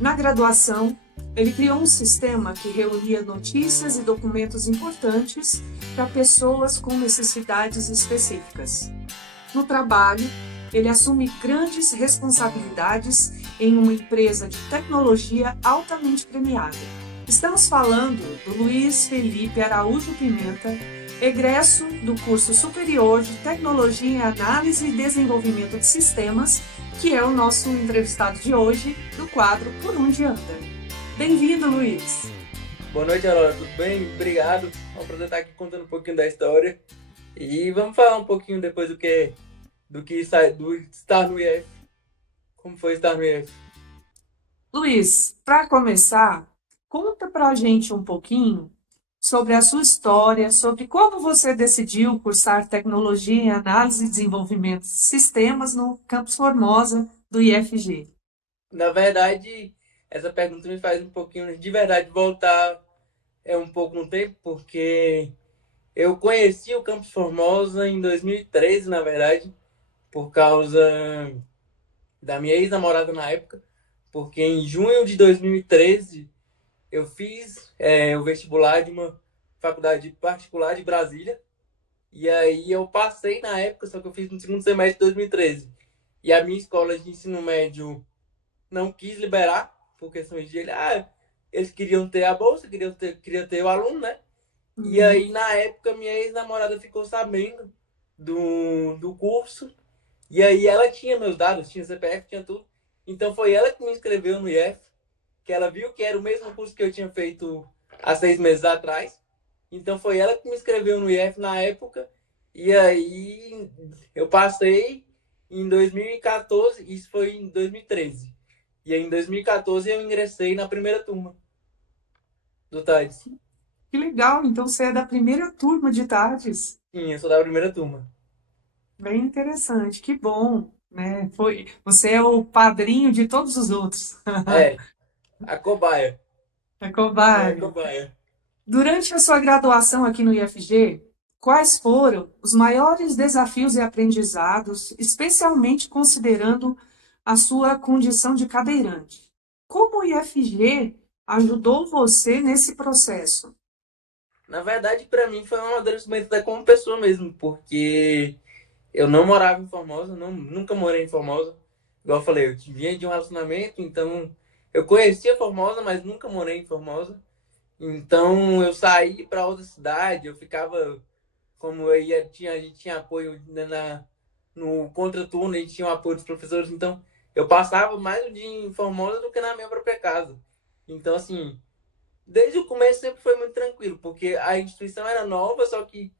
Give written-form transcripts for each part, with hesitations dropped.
Na graduação, ele criou um sistema que reunia notícias e documentos importantes para pessoas com necessidades específicas. No trabalho, ele assume grandes responsabilidades em uma empresa de tecnologia altamente premiada. Estamos falando do Luiz Felipe Araújo Pimenta, egresso do curso superior de Tecnologia em Análise e Desenvolvimento de Sistemas, que é o nosso entrevistado de hoje do quadro Por Onde Anda. Bem-vindo, Luiz. Boa noite, Aurora. Tudo bem? Obrigado. É um prazer estar aqui contando um pouquinho da história. E vamos falar um pouquinho depois do estar no IF. Como foi estar no IF? Luiz, para começar, conta para a gente um pouquinho sobre a sua história, sobre como você decidiu cursar Tecnologia em Análise e Desenvolvimento de Sistemas no Campus Formosa do IFG. Na verdade, essa pergunta me faz um pouquinho de verdade voltar um pouco no tempo, porque eu conheci o Campus Formosa em 2013, na verdade, por causa da minha ex-namorada na época, porque em junho de 2013 eu fiz o vestibular de uma faculdade particular de Brasília, e aí eu passei na época, só que eu fiz no segundo semestre de 2013. E a minha escola de ensino médio não quis liberar, por questões de eles queriam ter a bolsa, queria ter o aluno, né? E aí, na época, minha ex-namorada ficou sabendo do curso. E aí ela tinha meus dados, tinha CPF, tinha tudo. Então foi ela que me inscreveu no IF, que ela viu que era o mesmo curso que eu tinha feito há 6 meses atrás. Então foi ela que me inscreveu no IF na época. E aí eu passei em 2014, isso foi em 2013. E aí em 2014 eu ingressei na primeira turma do TADES. Que legal, então você é da primeira turma de tardes. Sim, eu sou da primeira turma. Bem interessante, que bom, né? Você é o padrinho de todos os outros. É, a cobaia. É É a cobaia. cobaia. Durante a sua graduação aqui no IFG, quais foram os maiores desafios e aprendizados, especialmente considerando a sua condição de cadeirante? Como o IFG ajudou você nesse processo? Na verdade, para mim foi um amadurecimento até como pessoa mesmo, porque eu não morava em Formosa, nunca morei em Formosa. Igual eu falei, eu vinha de um relacionamento, então eu conhecia Formosa, mas nunca morei em Formosa. Então eu saí para outra cidade, eu ficava, como a gente tinha apoio no contraturno, a gente tinha o apoio dos professores, então eu passava mais o dia em Formosa do que na minha própria casa. Então, assim, desde o começo sempre foi muito tranquilo, porque a instituição era nova, só que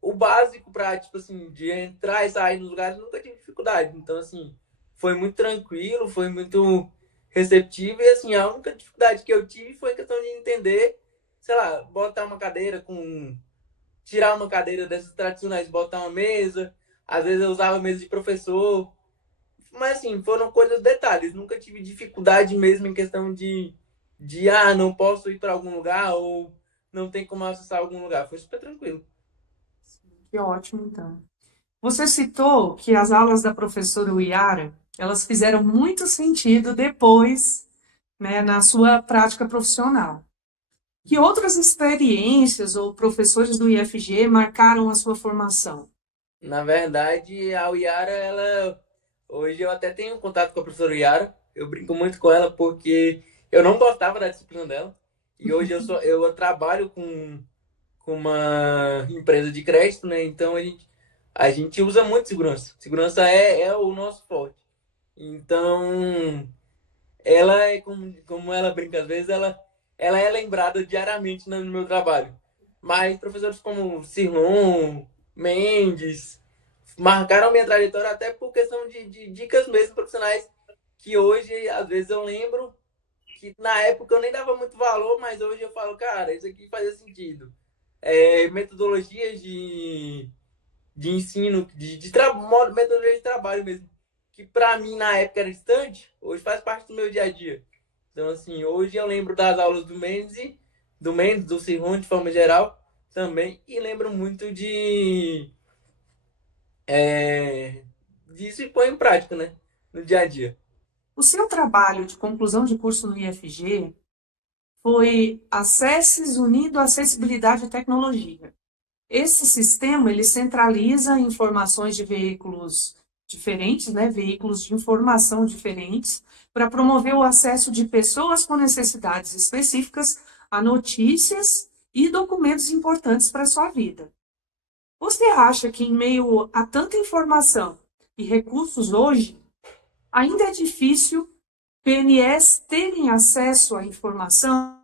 o básico para, tipo assim, de entrar e sair nos lugares nunca tive dificuldade. Então, assim, foi muito tranquilo, foi muito receptivo. E, assim, a única dificuldade que eu tive foi a questão de entender, sei lá, botar uma cadeira com. Tirar uma cadeira dessas tradicionais, botar uma mesa. Às vezes eu usava mesa de professor. Mas, assim, foram coisas detalhes. Nunca tive dificuldade mesmo em questão de não posso ir para algum lugar ou não tem como acessar algum lugar. Foi super tranquilo. Que ótimo, então. Você citou que as aulas da professora Uiara, elas fizeram muito sentido depois, né, na sua prática profissional. Que outras experiências ou professores do IFG marcaram a sua formação? Na verdade, a Yara, hoje eu até tenho contato com a professora Yara. Eu brinco muito com ela porque eu não gostava da disciplina dela. E hoje eu trabalho com uma empresa de crédito, né? Então a gente usa muito segurança. Segurança é o nosso forte. Então, ela é como ela brinca às vezes, ela é lembrada diariamente no meu trabalho. Mas professores como Cirlon, Mendes, marcaram minha trajetória até por questão de dicas mesmo profissionais que hoje, às vezes, eu lembro que na época eu nem dava muito valor, mas hoje eu falo, cara, isso aqui fazia sentido. Metodologias de ensino, metodologia de trabalho mesmo, que para mim na época era distante, hoje faz parte do meu dia a dia. Então, assim, hoje eu lembro das aulas do Mendes, do Cirrone, de forma geral, também, e lembro muito disso e põe em prática, né? No dia a dia. O seu trabalho de conclusão de curso no IFG foi Acesses unindo acessibilidade e tecnologia. Esse sistema ele centraliza informações de veículos diferentes, né, veículos de informação diferentes, para promover o acesso de pessoas com necessidades específicas a notícias e documentos importantes para a sua vida. Você acha que em meio a tanta informação e recursos hoje, ainda é difícil PNS terem acesso à informação?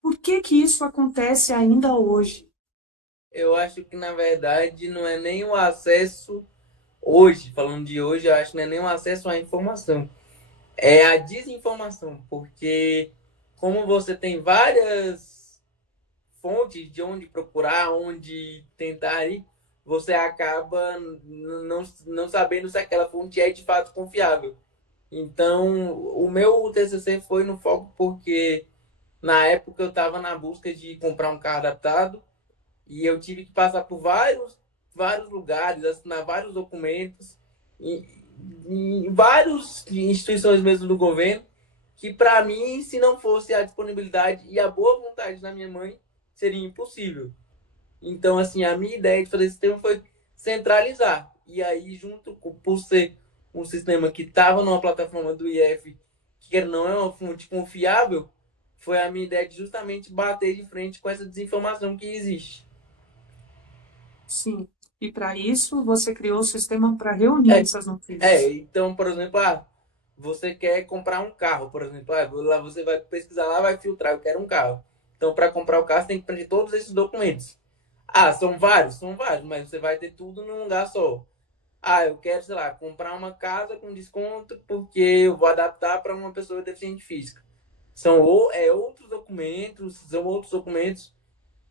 Por que isso acontece ainda hoje? Eu acho que, na verdade, não é nem o acesso hoje, falando de hoje, eu acho que não é nem o acesso à informação. É a desinformação, porque como você tem várias fontes de onde procurar, onde tentar ir, você acaba não sabendo se aquela fonte é de fato confiável. Então, o meu TCC foi no foco porque na época eu estava na busca de comprar um carro adaptado e eu tive que passar por vários lugares, assinar vários documentos, em várias instituições mesmo do governo, que para mim, se não fosse a disponibilidade e a boa vontade da minha mãe, seria impossível. Então, assim, a minha ideia de fazer esse sistema foi centralizar. E aí, por ser um sistema que estava numa plataforma do IF, que não é uma fonte confiável, foi a minha ideia de justamente bater de frente com essa desinformação que existe. Sim. E para isso você criou o sistema para reunir essas notícias. Então, por exemplo, você quer comprar um carro, por exemplo, lá você vai pesquisar lá, vai filtrar, eu quero um carro. Então, para comprar o carro, você tem que preencher todos esses documentos. São vários, mas você vai ter tudo num lugar só. Eu quero, sei lá, comprar uma casa com desconto porque eu vou adaptar para uma pessoa deficiente física. São outros documentos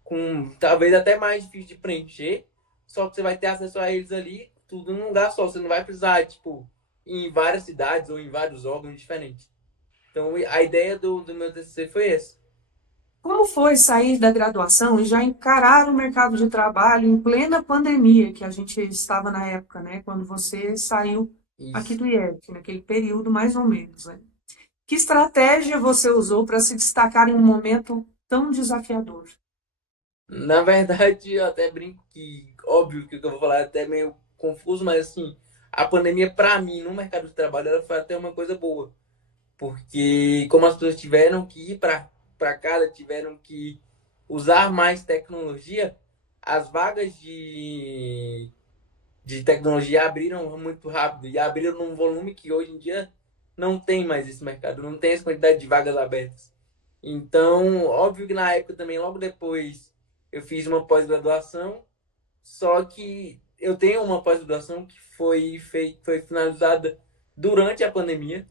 com talvez até mais difícil de preencher, só que você vai ter acesso a eles ali, tudo num lugar só. Você não vai precisar, tipo, ir em várias cidades ou em vários órgãos diferentes. Então, a ideia do meu TCC foi essa. Como foi sair da graduação e já encarar o mercado de trabalho em plena pandemia, que a gente estava na época, né? Quando você saiu aqui Isso. do IEF, naquele período mais ou menos, né? Que estratégia você usou para se destacar em um momento tão desafiador? Na verdade, eu até brinco que, óbvio que o que eu vou falar é até meio confuso, mas assim, a pandemia, para mim, no mercado de trabalho, ela foi até uma coisa boa. Porque como as pessoas tiveram que ir para casa, tiveram que usar mais tecnologia, as vagas de tecnologia abriram muito rápido e abriram num volume que hoje em dia não tem mais esse mercado, não tem essa quantidade de vagas abertas. Então, óbvio que na época também, logo depois, eu fiz uma pós-graduação, só que eu tenho uma pós-graduação que foi finalizada durante a pandemia,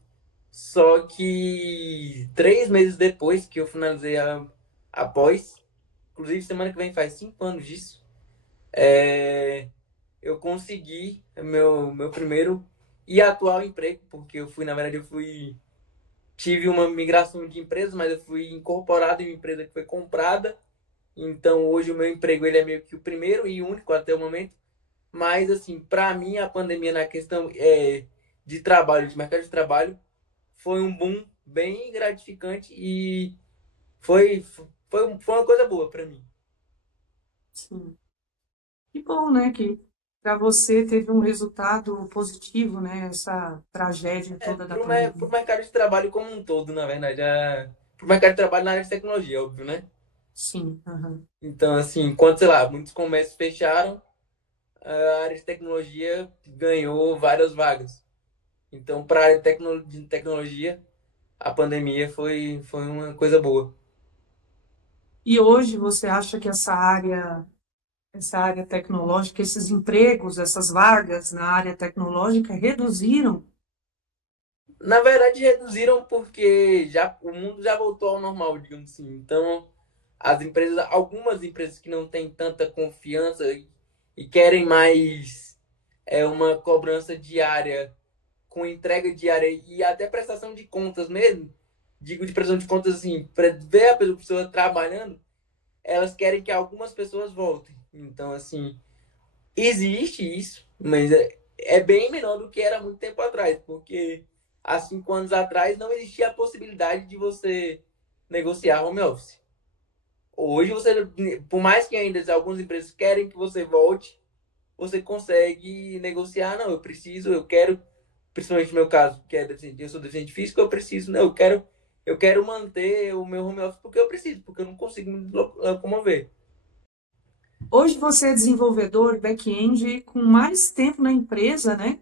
só que 3 meses depois que eu finalizei a pós, inclusive semana que vem faz 5 anos disso, é, eu consegui meu primeiro e atual emprego, porque na verdade, tive uma migração de empresas, mas eu fui incorporado em uma empresa que foi comprada. Então, hoje o meu emprego ele é meio que o primeiro e único até o momento. Mas, assim, para mim, a pandemia na questão de trabalho, de mercado de trabalho, foi um boom bem gratificante e foi, foi uma coisa boa para mim. Sim. Que bom, né? Que para você teve um resultado positivo, né? Essa tragédia toda da Pro pandemia. mercado de trabalho como um todo, na verdade. Pro mercado de trabalho na área de tecnologia, óbvio, né? Sim, aham. Então, assim, enquanto, sei lá, muitos comércios fecharam, a área de tecnologia ganhou várias vagas. Então, para a área de tecnologia, a pandemia foi uma coisa boa. E hoje você acha que essa área tecnológica, esses empregos, essas vagas na área tecnológica reduziram? Na verdade, reduziram porque o mundo já voltou ao normal, digamos assim. Então, algumas empresas que não têm tanta confiança e querem mais uma cobrança diária, com entrega diária e até prestação de contas mesmo, digo de prestação de contas assim, para ver a pessoa trabalhando, elas querem que algumas pessoas voltem. Então, assim, existe isso, mas é bem menor do que era muito tempo atrás, porque há 5 anos atrás não existia a possibilidade de você negociar home office. Hoje, você, por mais que ainda algumas empresas querem que você volte, você consegue negociar. Não, eu preciso, eu quero, principalmente no meu caso, que é deficiente, eu sou deficiente físico, eu preciso, não, eu quero manter o meu home office porque eu preciso, porque eu não consigo me locomover. Hoje você é desenvolvedor back-end com mais tempo na empresa, né?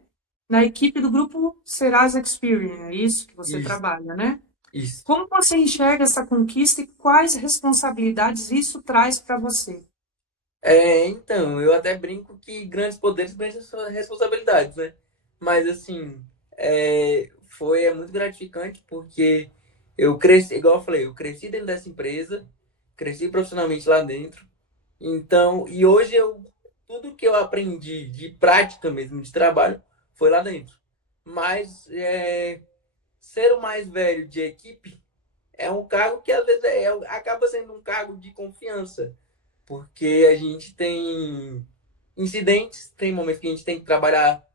Na equipe do grupo Serasa Experian, é isso que você Isso, trabalha, né? isso. Como você enxerga essa conquista e quais responsabilidades isso traz para você? Então, eu até brinco que grandes poderes, grandes responsabilidades, né? Mas, assim, é muito gratificante porque eu cresci, igual eu falei, eu cresci dentro dessa empresa, cresci profissionalmente lá dentro. Então, e hoje tudo que eu aprendi de prática mesmo, de trabalho, foi lá dentro. Mas, ser o mais velho de equipe é um cargo que às vezes acaba sendo um cargo de confiança, porque a gente tem incidentes, tem momentos que a gente tem que trabalhar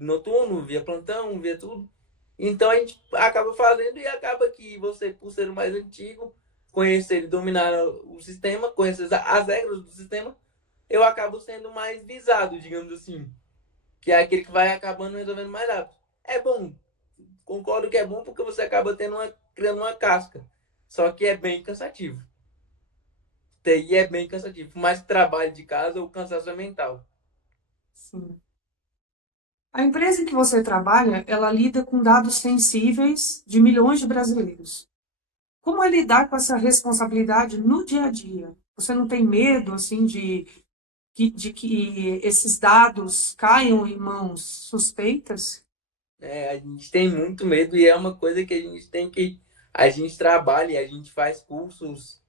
noturno, via plantão, via tudo. Então a gente acaba fazendo e acaba que você, por ser o mais antigo, conhecer e dominar o sistema, conhecer as regras do sistema, eu acabo sendo mais visado, digamos assim, que é aquele que vai acabando resolvendo mais rápido. É bom, concordo que é bom porque você acaba criando uma casca. Só que é bem cansativo. TI é bem cansativo. Por mais que trabalhe de casa, o cansaço é mental. Sim. A empresa em que você trabalha, ela lida com dados sensíveis de milhões de brasileiros. Como é lidar com essa responsabilidade no dia a dia? Você não tem medo, assim, de que esses dados caiam em mãos suspeitas? A gente tem muito medo e é uma coisa que a gente trabalha e a gente faz cursos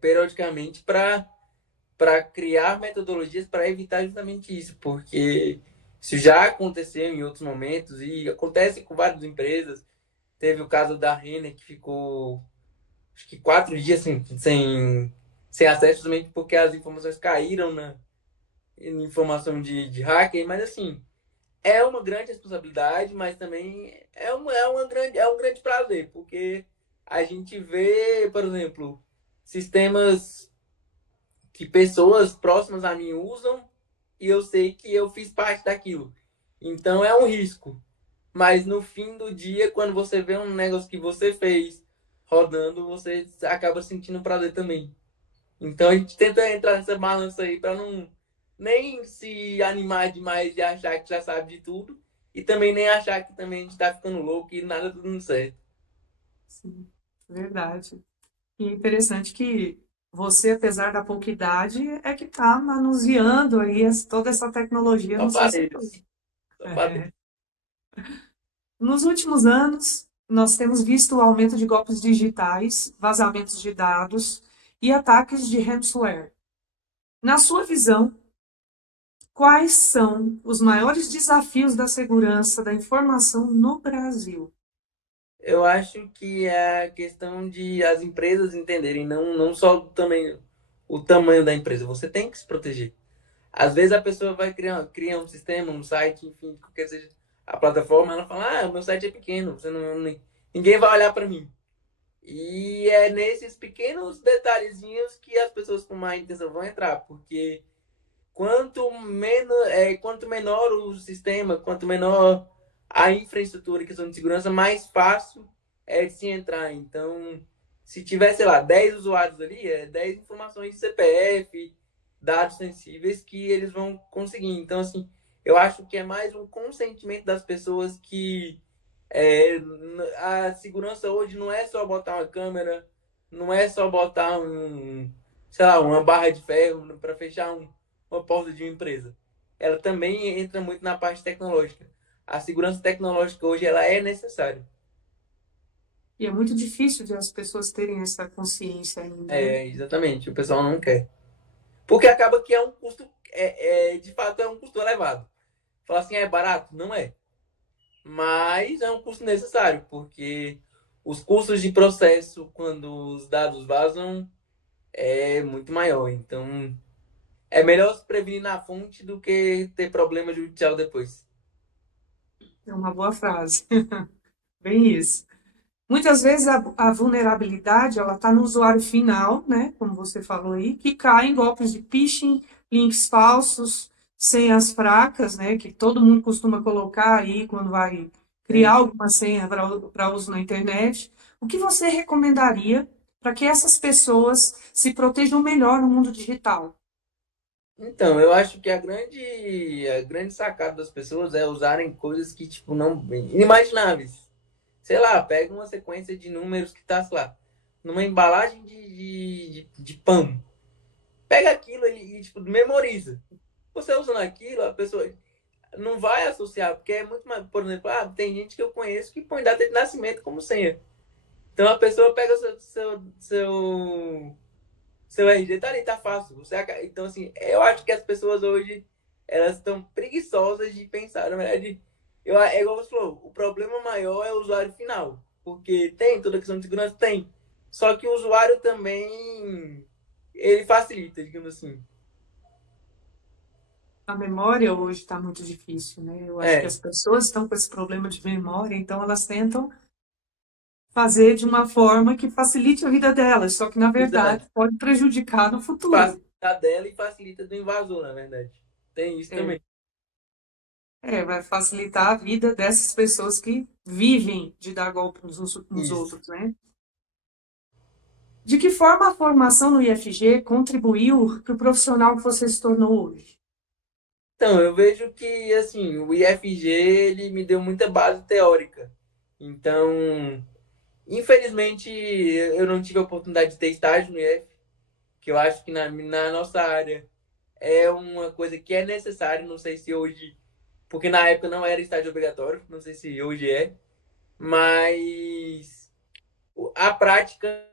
periodicamente para criar metodologias para evitar justamente isso, porque isso já aconteceu em outros momentos e acontece com várias empresas. Teve o caso da Renner que ficou acho que 4 dias sem acesso, justamente porque as informações caíram em informação de hacker, mas assim, é uma grande responsabilidade, mas também é um grande prazer, porque a gente vê, por exemplo, sistemas que pessoas próximas a mim usam e eu sei que eu fiz parte daquilo. Então é um risco. Mas no fim do dia, quando você vê um negócio que você fez rodando, você acaba sentindo prazer também. Então a gente tenta entrar nessa balança aí para não nem se animar demais e achar que já sabe de tudo e também nem achar que também a gente tá ficando louco e nada tá dando certo. Sim, verdade. E é interessante que você, apesar da pouca idade, é que está manuseando aí toda essa tecnologia Só no seu setor. parece. Só parece. É. Nos últimos anos, nós temos visto o aumento de golpes digitais, vazamentos de dados e ataques de ransomware. Na sua visão, quais são os maiores desafios da segurança da informação no Brasil? Eu acho que é a questão de as empresas entenderem, não só o tamanho da empresa, você tem que se proteger. Às vezes a pessoa vai criar um sistema, um site, enfim, qualquer seja a plataforma, ela fala, meu site é pequeno, ninguém vai olhar para mim. E é nesses pequenos detalhezinhos que as pessoas com má intenção vão entrar, porque quanto menor o sistema, quanto menor a infraestrutura em questão de segurança, mais fácil é de se entrar. Então, se tiver, sei lá, 10 usuários ali, 10 informações de CPF, dados sensíveis que eles vão conseguir. Então, assim, eu acho que é mais um consentimento das pessoas que é, a segurança hoje não é só botar uma câmera, não é só botar sei lá, uma barra de ferro para fechar uma porta de uma empresa. Ela também entra muito na parte tecnológica. A segurança tecnológica hoje ela é necessária. E é muito difícil de as pessoas terem essa consciência ainda, né? Exatamente. O pessoal não quer. Porque acaba que é um custo, de fato, é um custo elevado. Falar assim, é barato? Não é. Mas é um custo necessário, porque os custos de processo, quando os dados vazam, é muito maior. Então, é melhor se prevenir na fonte do que ter problema judicial depois. É uma boa frase. Bem isso. Muitas vezes a vulnerabilidade ela está no usuário final, né, como você falou aí, que cai em golpes de phishing, links falsos, senhas fracas, né, que todo mundo costuma colocar aí quando vai criar Sim. alguma senha para uso na internet. O que você recomendaria para que essas pessoas se protejam melhor no mundo digital? Então, eu acho que a grande sacada das pessoas é usarem coisas que, tipo, não, inimagináveis. Sei lá, pega uma sequência de números que tá, sei lá, numa embalagem de pão. Pega aquilo e, tipo, memoriza. Você usando aquilo, a pessoa não vai associar, porque é muito mais, por exemplo, tem gente que eu conheço que põe data de nascimento como senha. Então a pessoa pega o seu RG, tá ali, tá fácil. Então, assim, eu acho que as pessoas hoje, elas estão preguiçosas de pensar. Na verdade, é igual você falou, o problema maior é o usuário final. Porque tem toda a questão de segurança, tem. Só que o usuário também, ele facilita, digamos assim. A memória hoje está muito difícil, né? Eu acho que É, as pessoas estão com esse problema de memória, então elas tentam fazer de uma forma que facilite a vida delas, só que na exato. verdade pode prejudicar no futuro. Facilita dela e facilita do invasor, na verdade. Tem isso É, também. vai facilitar a vida dessas pessoas que vivem de dar golpe nos Isso. outros, né? De que forma a formação no IFG contribuiu para o profissional que você se tornou hoje? Então, eu vejo que, assim, o IFG, ele me deu muita base teórica. Então, infelizmente, eu não tive a oportunidade de ter estágio no IF, que eu acho que na nossa área é uma coisa que é necessária, não sei se hoje, porque na época não era estágio obrigatório, não sei se hoje é, mas a prática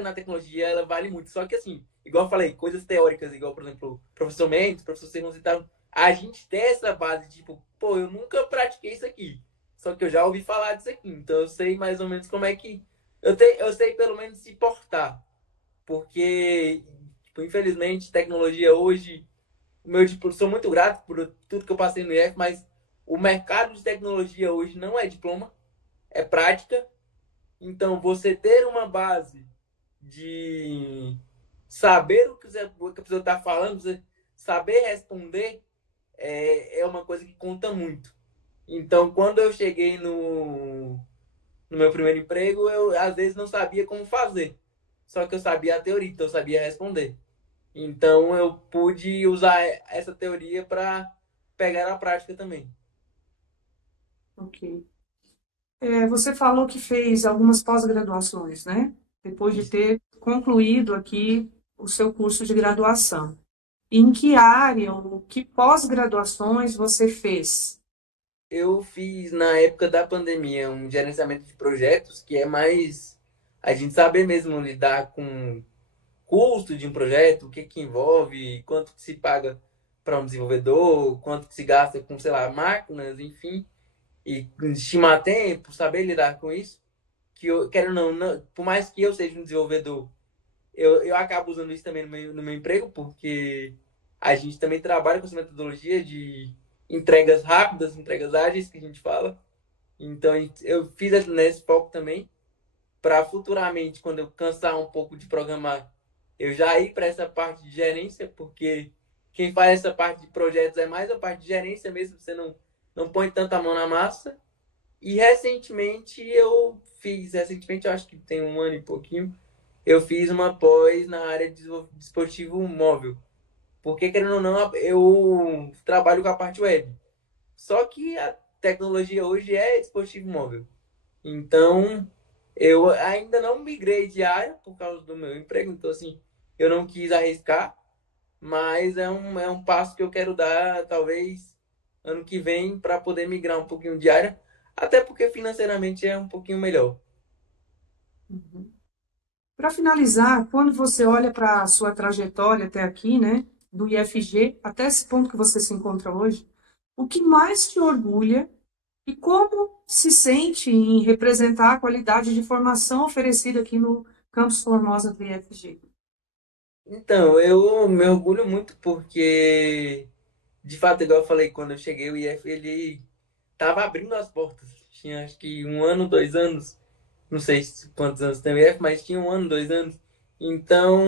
na tecnologia, ela vale muito. Só que assim, igual eu falei, coisas teóricas, igual, por exemplo, professor Mendes, professor Simons e tal, a gente tem essa base, tipo, pô, eu nunca pratiquei isso aqui. Só que eu já ouvi falar disso aqui. Então eu sei mais ou menos como é que. Eu sei pelo menos se portar. Porque, tipo, infelizmente, tecnologia hoje. O meu diploma, sou muito grato por tudo que eu passei no IF, mas o mercado de tecnologia hoje não é diploma, é prática. Então, você ter uma base de saber o que a pessoa está falando, você saber responder, é uma coisa que conta muito. Então, quando eu cheguei no meu primeiro emprego, eu às vezes não sabia como fazer. Só que eu sabia a teoria, então eu sabia responder. Então, eu pude usar essa teoria para pegar a prática também. Ok. Você falou que fez algumas pós-graduações, né? Depois de Isso. ter concluído aqui o seu curso de graduação. Em que área ou que pós-graduações você fez? Eu fiz na época da pandemia um gerenciamento de projetos que é mais a gente saber mesmo lidar com custo de um projeto, o que que envolve, quanto que se paga para um desenvolvedor, quanto que se gasta com, sei lá, máquinas, enfim, e estimar tempo, saber lidar com isso. Que eu quero não, por mais que eu seja um desenvolvedor, eu acabo usando isso também no meu emprego, porque a gente também trabalha com essa metodologia de entregas rápidas, entregas ágeis, que a gente fala. Então, eu fiz nesse foco também, para futuramente, quando eu cansar um pouco de programar, eu já ir para essa parte de gerência, porque quem faz essa parte de projetos é mais a parte de gerência mesmo, você não põe tanta mão na massa. E recentemente eu acho que tem um ano e pouquinho, eu fiz uma pós na área de dispositivo móvel. Porque, querendo ou não, eu trabalho com a parte web. Só que a tecnologia hoje é dispositivo móvel. Então, eu ainda não migrei de área por causa do meu emprego. Então, assim, eu não quis arriscar. Mas é um passo que eu quero dar, talvez, ano que vem, para poder migrar um pouquinho de área. Até porque financeiramente é um pouquinho melhor. Para finalizar, quando você olha para a sua trajetória até aqui, né, do IFG até esse ponto que você se encontra hoje, o que mais te orgulha e como se sente em representar a qualidade de formação oferecida aqui no Campus Formosa do IFG? Então, eu me orgulho muito porque de fato, igual eu falei, quando eu cheguei, o IF, ele tava abrindo as portas. Tinha acho que um ano, 2 anos, não sei quantos anos tem o IF, mas tinha um ano, 2 anos. Então,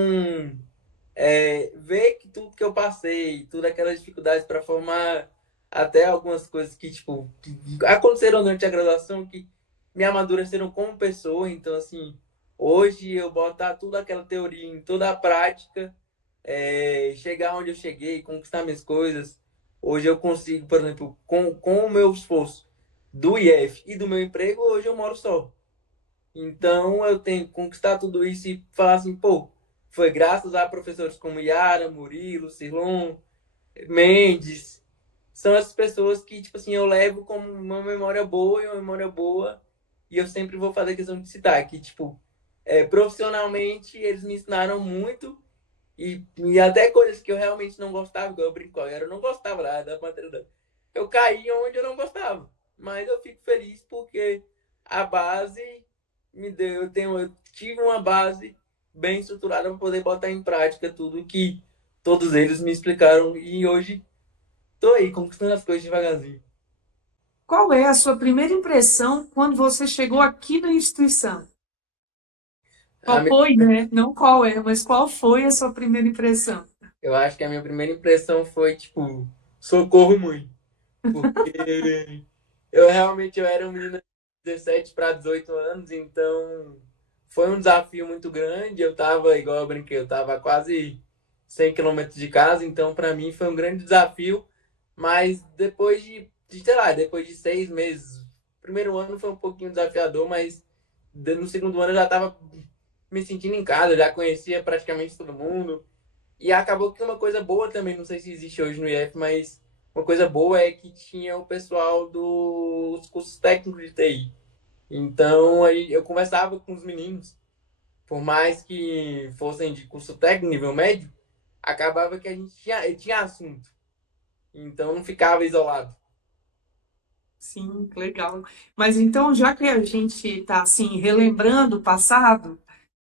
ver que tudo que eu passei, todas aquelas dificuldades para formar, até algumas coisas que, tipo, que aconteceram durante a graduação, que me amadureceram como pessoa. Então, assim, hoje eu botar toda aquela teoria em toda a prática, chegar onde eu cheguei, conquistar minhas coisas. Hoje eu consigo, por exemplo, com o meu esforço do IF e do meu emprego, hoje eu moro só. Então eu tenho que conquistar tudo isso e falar assim, pô, foi graças a professores como Yara, Murilo, Silon, Mendes. São essas pessoas que, tipo assim, eu levo como uma memória boa e uma memória boa. E eu sempre vou fazer questão de citar que, tipo, profissionalmente eles me ensinaram muito e até coisas que eu realmente não gostava, que eu brinco, eu não gostava lá da matéria. Eu caí onde eu não gostava. Mas eu fico feliz porque a base me deu, eu tive uma base bem estruturada para poder botar em prática tudo que todos eles me explicaram e hoje tô aí conquistando as coisas devagarzinho. Qual é a sua primeira impressão quando você chegou aqui na instituição? A Qual minha- foi, né? Não qual é, mas qual foi a sua primeira impressão? eu acho que a minha primeira impressão foi tipo, socorro mãe, porque eu era um menino de 17 para 18 anos, então foi um desafio muito grande. Eu tava, igual eu brinquei, eu tava a quase 100 quilômetros de casa, então para mim foi um grande desafio. Mas sei lá, depois de 6 meses, o primeiro ano foi um pouquinho desafiador, mas no segundo ano eu já tava me sentindo em casa, eu já conhecia praticamente todo mundo. E acabou que uma coisa boa também, não sei se existe hoje no IF, mas uma coisa boa é que tinha o pessoal dos cursos técnicos de TI. Então, aí eu conversava com os meninos, por mais que fossem de curso técnico, nível médio, acabava que a gente tinha assunto. Então, não ficava isolado. Sim, legal. Mas então, já que a gente está assim relembrando o passado,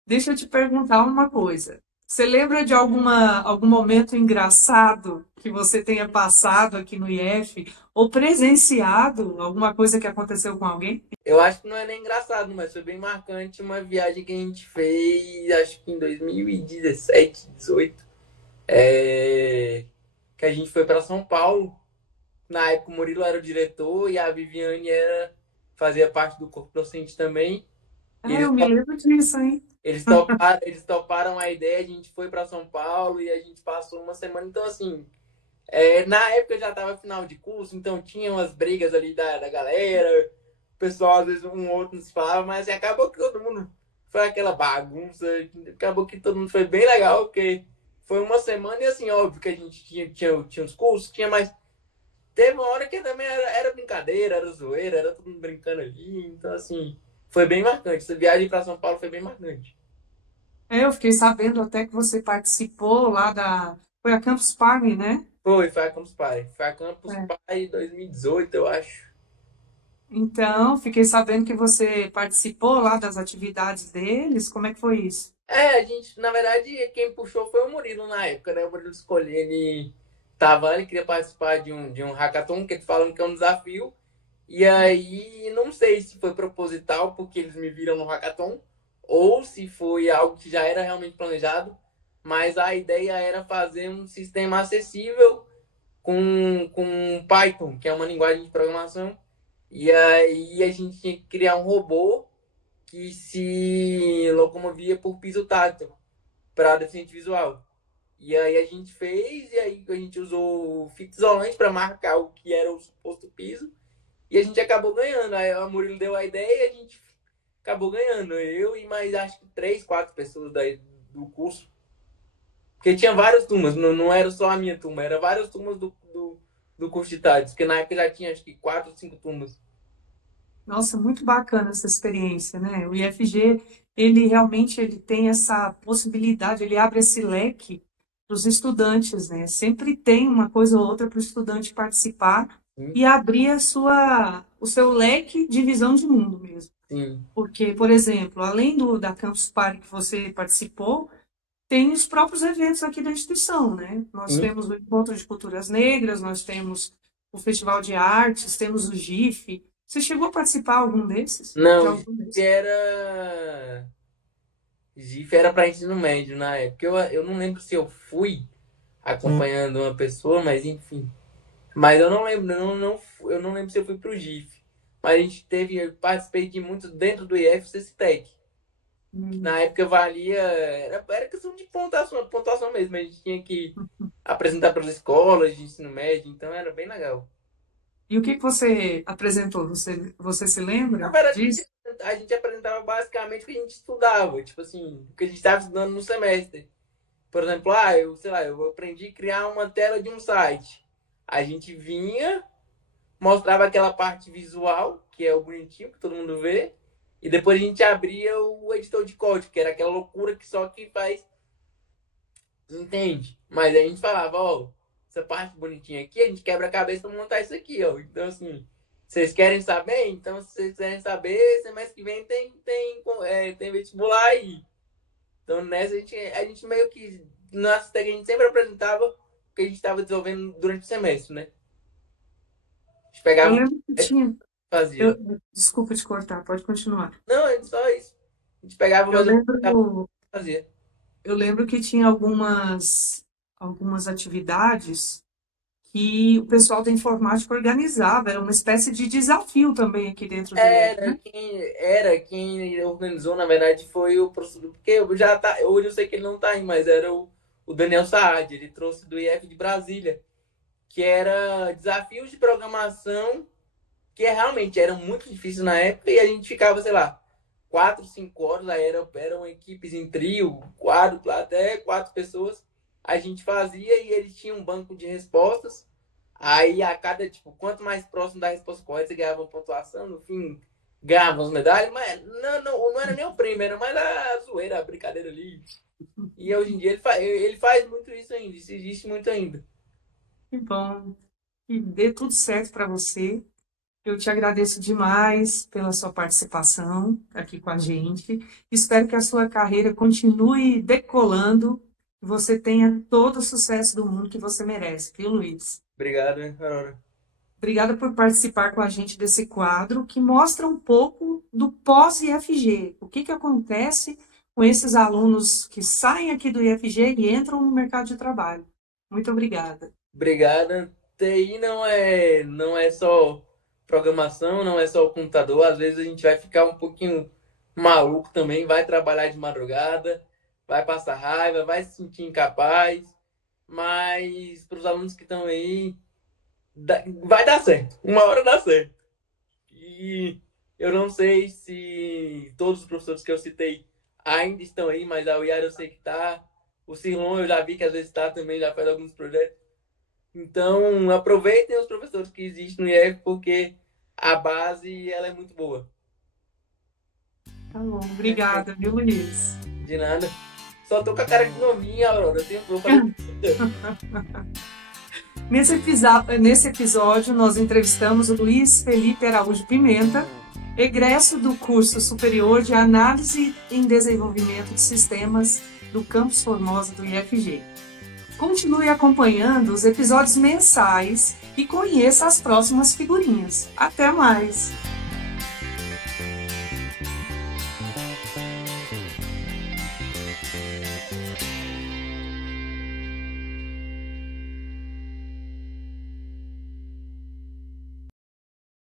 deixa eu te perguntar uma coisa. Você lembra de algum momento engraçado que você tenha passado aqui no IF ou presenciado alguma coisa que aconteceu com alguém? Eu acho que não é nem engraçado, mas foi bem marcante uma viagem que a gente fez, acho que em 2017, 18, que a gente foi para São Paulo. Na época o Murilo era o diretor e a Viviane fazia parte do corpo docente também. E Ah, eu me lembro disso, hein? eles toparam a ideia, a gente foi para São Paulo e a gente passou uma semana. Então, assim, na época já estava final de curso, então tinha umas brigas ali da galera. O pessoal, às vezes, um ou outro não se falava, mas assim, acabou que todo mundo foi aquela bagunça. Acabou que todo mundo foi bem legal, porque foi uma semana e, assim, óbvio que a gente tinha os cursos, tinha mais. Teve uma hora que também era brincadeira, era zoeira, era todo mundo brincando ali. Então, assim, foi bem marcante. Essa viagem para São Paulo foi bem marcante. Eu fiquei sabendo até que você participou lá da. Foi a Campus Party, né? Foi a Campus Party. Foi a Campus É. Party 2018, eu acho. Então, fiquei sabendo que você participou lá das atividades deles. Como é que foi isso? A gente, na verdade, quem puxou foi o Murilo na época, né? O Murilo escolheu, ele tava lá, ele queria participar de um hackathon, que eles falam que é um desafio. E aí, não sei se foi proposital, porque eles me viram no hackathon, ou se foi algo que já era realmente planejado, mas a ideia era fazer um sistema acessível com Python, que é uma linguagem de programação. E aí a gente tinha que criar um robô que se locomovia por piso tátil para deficiente visual. E aí a gente fez, e aí a gente usou fita isolante para marcar o que era o suposto piso, e a gente acabou ganhando. Aí a Murilo deu a ideia e a gente acabou ganhando. Eu e mais acho que 3, 4 pessoas do curso. Porque tinha várias turmas, não era só a minha turma, era várias turmas do curso de tardes, porque na época já tinha acho que 4 ou 5 turmas. Nossa, muito bacana essa experiência, né? O IFG, ele realmente ele tem essa possibilidade, ele abre esse leque para os estudantes, né? Sempre tem uma coisa ou outra para o estudante participar Sim, e abrir o seu leque de visão de mundo mesmo. sim. Porque, por exemplo, além da Campus Party que você participou, tem os próprios eventos aqui da instituição, né? Nós temos o Encontro de Culturas Negras, nós temos o Festival de Artes, temos o GIF. Você chegou a participar de algum desses? Não, GIF era para ensino médio na época. Eu não lembro se eu fui acompanhando uma pessoa, mas enfim. Mas eu não lembro, eu não lembro se eu fui pro GIF. Mas eu participei de muito dentro do IFCCTEC. Na época era questão de pontuação mesmo. A gente tinha que apresentar para as escolas de ensino médio, então era bem legal. E o que você apresentou? Você se lembra Na verdade, disso? a gente apresentava basicamente o que a gente estudava, tipo assim, o que a gente estava estudando no semestre. Por exemplo, eu aprendi a criar uma tela de um site. A gente vinha, mostrava aquela parte visual, que é o bonitinho, que todo mundo vê, e depois a gente abria o editor de código, que era aquela loucura que só quem faz entende. Mas a gente falava, essa parte bonitinha aqui, a gente quebra a cabeça pra montar isso aqui, ó. Então, assim, vocês querem saber? Então, se vocês quiserem saber, semestre que vem tem vestibular aí. Então, nessa, a gente meio que, nossa, a gente sempre apresentava o que a gente estava desenvolvendo durante o semestre, né? A gente pegava... Eu lembro que tinha... Fazia. Desculpa te cortar, pode continuar. Não, é só isso. A gente pegava... Fazia. Eu lembro que tinha algumas atividades que o pessoal da informática organizava, era uma espécie de desafio também aqui dentro do Quem organizou, na verdade, foi o professor, porque hoje eu sei que ele não está aí, mas era o Daniel Saad, ele trouxe do IF de Brasília, que era desafios de programação que realmente eram muito difíceis na época, e a gente ficava, sei lá, 4, 5 horas, aí eram equipes em trio, até 4 pessoas, a gente fazia e eles tinham um banco de respostas. Aí a cada, quanto mais próximo da resposta correta, você ganhava uma pontuação, no fim ganhava as medalhas, mas não era nem o prêmio, era mais a zoeira, a brincadeira ali. E hoje em dia ele faz muito isso ainda, isso existe muito ainda. Que bom, que dê tudo certo para você. Eu te agradeço demais pela sua participação aqui com a gente. Espero que a sua carreira continue decolando, que você tenha todo o sucesso do mundo que você merece, viu, Luiz? Obrigado, Aurora. Obrigada por participar com a gente desse quadro que mostra um pouco do pós-IFG. O que acontece com esses alunos que saem aqui do IFG e entram no mercado de trabalho. Muito obrigada. Obrigada. TI não é só programação, não é só o computador. Às vezes a gente vai ficar um pouquinho maluco também, vai trabalhar de madrugada, vai passar raiva, vai se sentir incapaz. Mas para os alunos que estão aí, vai dar certo. Uma hora dá certo. E eu não sei se todos os professores que eu citei ainda estão aí, mas a UiAra eu sei que está. O Cirlon eu já vi que às vezes está também, já faz alguns projetos. Então, aproveitem os professores que existem no IF, porque a base ela é muito boa. Tá bom, obrigada, viu, Luiz? De nada. Só tô com a cara de novinha, Aurora. Vou fazer... Nesse episódio, nós entrevistamos o Luiz Felipe Araújo Pimenta, egresso do curso superior de Análise em Desenvolvimento de Sistemas do Campus Formosa do IFG. Continue acompanhando os episódios mensais e conheça as próximas figurinhas. Até mais!